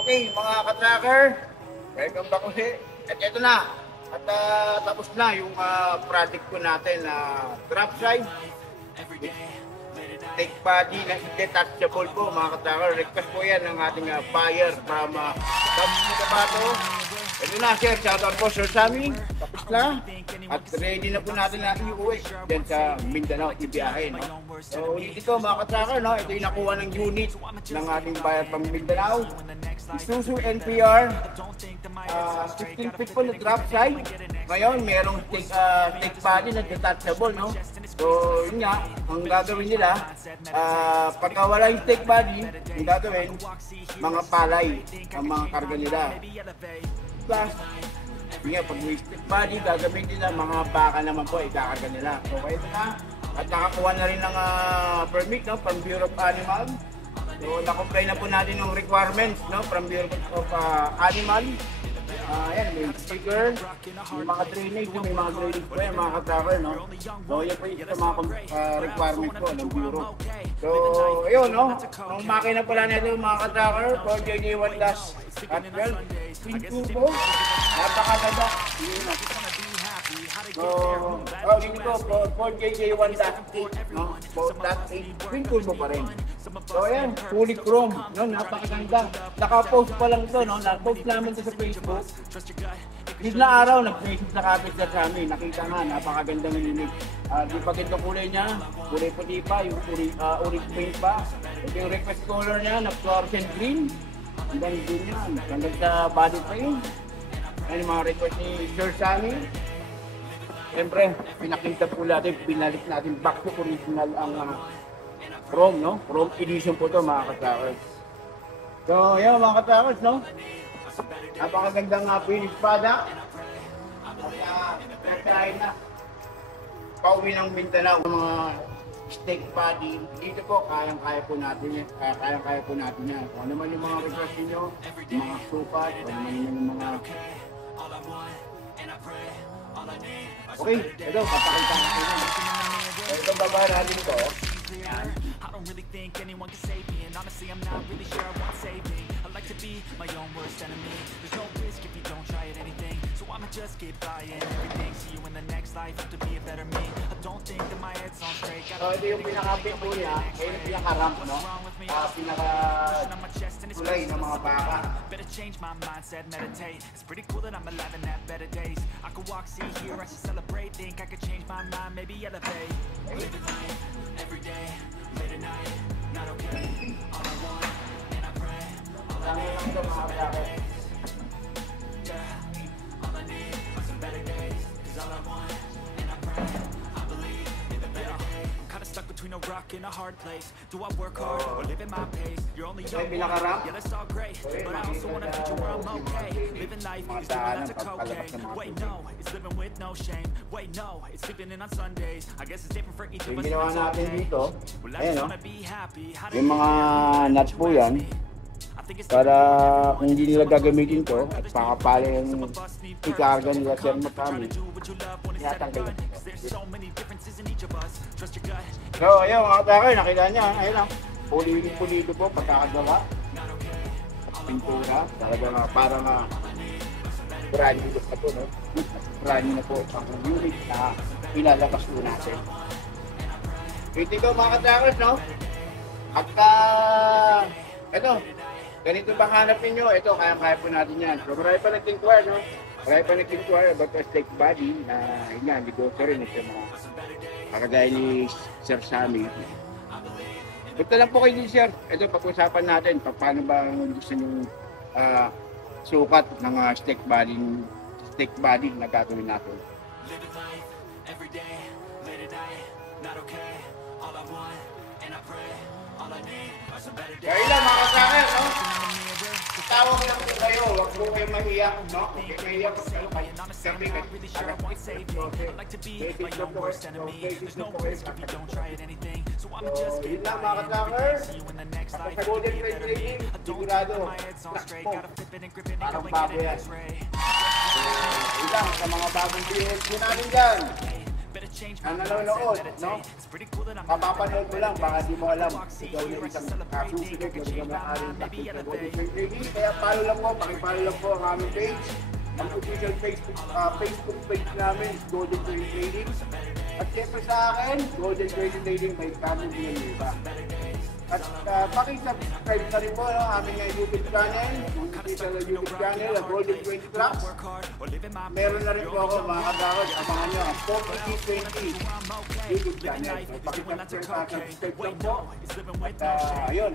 Okay, mga ka-tracker, welcome back ulit. At ito na, at tapos na yung project ko natin na drop side. Take body na detachable po mga ka-tracker. Request po yan ng ating buyer from Cotabato. Ito na sir, shoutout po Sir Sammy. Tapos na. At ready na po natin na iuwi dyan sa Mindanao, ibiyahe. No? So ulitin ko mga ka-tracker, no? Ito yung nakuha ng unit ng ating buyer from Mindanao. Isuzu NPR, 15 feet po na drop side. Ngayon, merong take body na detachable, no? So, yun nga, ang gagawin nila, pagka wala yung take body, yung gagawin, mga palay ang mga karga nila. Plus, yun nga, pag may take body, gagawin nila, mga baka naman po, ikakarga nila. So, kaya ito na, at nakakuha na rin ng permit, no? From Bureau of Animal. So, na-comply na po natin yung requirements, no? From Bureau of Animal. Ayan, may sticker, may mga drainage, may mga drainage po yan, mga ka-tracker, no? So, yan po yung mga requirements po ng Bureau. So, ayun, no? Ang makina pala nito, mga ka-tracker, 4JJ1-12, twin po, napakaganda. So, dito po, 4JJ1-8, no? 4.8, twin turbo pa rin. So ayan, fully chrome, no? Napakaganda. Naka-post pa lang ito, no? Na-post namin ito sa Facebook. Hindi na araw, nag-Facebook na kapit na sa amin. Nakita nga, napakaganda ng unit. Di pa ganito kulay niya, kulay puti pa, yung orange paint pa. Ito yung request color niya, na fluorescent green. And then din yan, hanggang sa body paint. Ayan yung mga request ni Sir Sammy. Siyempre, pinakita po natin, pinalik natin back to original ang Chrome, no? Chrome edition po ito, mga ka-trackers. So, yan mga ka-trackers, no? Napakagandang finish product. At try na. Pauwi ng Mindanao, mga steak body. Dito po, kayang-kaya po natin yan. Kayang-kaya po natin yan. Kung ano man yung mga request nyo, yung mga sukat, kung ano man yung mga... Okay, ito, papakita natin yan. Ito, baba natin ito. I don't really think anyone can save me, and honestly I'm not really sure I want saving. I like to be my own worst enemy. There's no risk if you don't try at anything, so I'ma just keep buying everything. See you in the next life, have to be a better me. I don't think that my head's on straight. So ito yung pinaka-big po niya, yung pinaka-ramp, no? Pinaka-tulay ng mga baka. Better change my mindset, meditate. It's pretty cool that I'm alive and have better days. I could walk, see, hear, I should celebrate. Think I could change my mind, maybe elevate. Living life every day, late at night, not okay. All I want, and I pray. All I need, yeah. All I need are some better days. Cause all I want, and I pray. I believe in the better days. I'm kinda stuck between a rock and a hard place. Do I work hard or live at my pace? You're only young, yeah, that's all great. But I also want a future where I'm okay. Living life is living lots of cocaine. Wait, no, it's living with no shame. Wait, no, it's sleeping in on Sundays. I guess it's different for each of us. Yung ginawa natin dito, ayan, no? Yung yung mga nuts po yan, para kung hindi nila gagamitin to at pakapala yung ikarga nila sa magkami, tinatanggal na. So ayun mga tracker, nakita niya, ayun lang, pulido po pagkakagawa at pintura, talaga nga parang brand new na po, no? Brand new na po ang unit na ilalabas po natin. Ito ko mga trackers, no? At ito, ganito ba hanap ninyo? Ito, kaya-kaya po natin yan. So marami pa nag-inquire, no? Marami pa nag-inquire about the steak body na yun nga, negosyo rin ito mga kakagaya ni Sir Sammy. Punta lang po kayo din, sir. Ito, pag-usapan natin paano ba gusto nyo sukat ng steak body na gagawin natin. Kaya lang mga tracker, no? Tawag lang po kayo, huwag po kayo mahiyak, no? Okay, mahiyak po kayo kayo. Sabi ka, yun lang mga tracker. Kapag sa Golden Trade Trading, sigurado, track mo. Parang bago yan. Yun lang, sa mga bagong business po namin dyan. ang nanonood, no? Mapapanood mo lang, baka di mo alam, ikaw yung isang susunod na rin ang aring takip na Golden Trail Trading. Kaya follow lang po, pakipollow lang po ang aming page. Ang official Facebook page namin is Golden Trail Trading. At siyempre sa akin, Golden Trail Trading may kamo din yung iba. At pakisubscribe na rin po ang aming YouTube channel, yung official YouTube channel, ang Golden Trail Club. Meron na rin po ako mga kagawad, abangan nyo ang POPT20 YouTube channel. So pakisubscribe lang po. At ayun,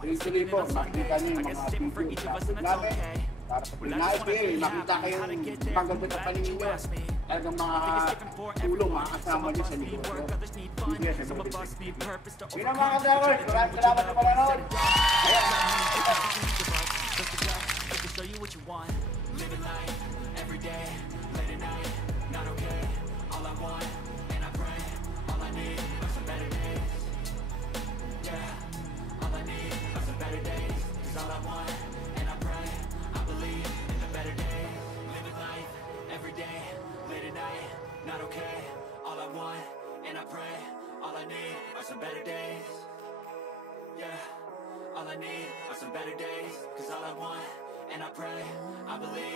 tuloy-tuloy po, makikita nyo yung mga video namin. Para sa Pinay kayo, makita kayong paggagot na paningin nyo. Talagang mga tulong, mga kasama nyo sa likod. Hindi sa mga business. Yun ang mga kasama, maraming salamat sa panonood. Ayan. Show you what you want. Living life every day, late at night, not okay. All I want, and I pray, all I need are some better days. Yeah, all I need are some better days. 'Cause all I want, and I pray, I believe in the better days. Living life every day, late at night, not okay. All I want, and I pray, all I need are some better days. Yeah, all I need are some better days. 'Cause all I want, and I pray, I believe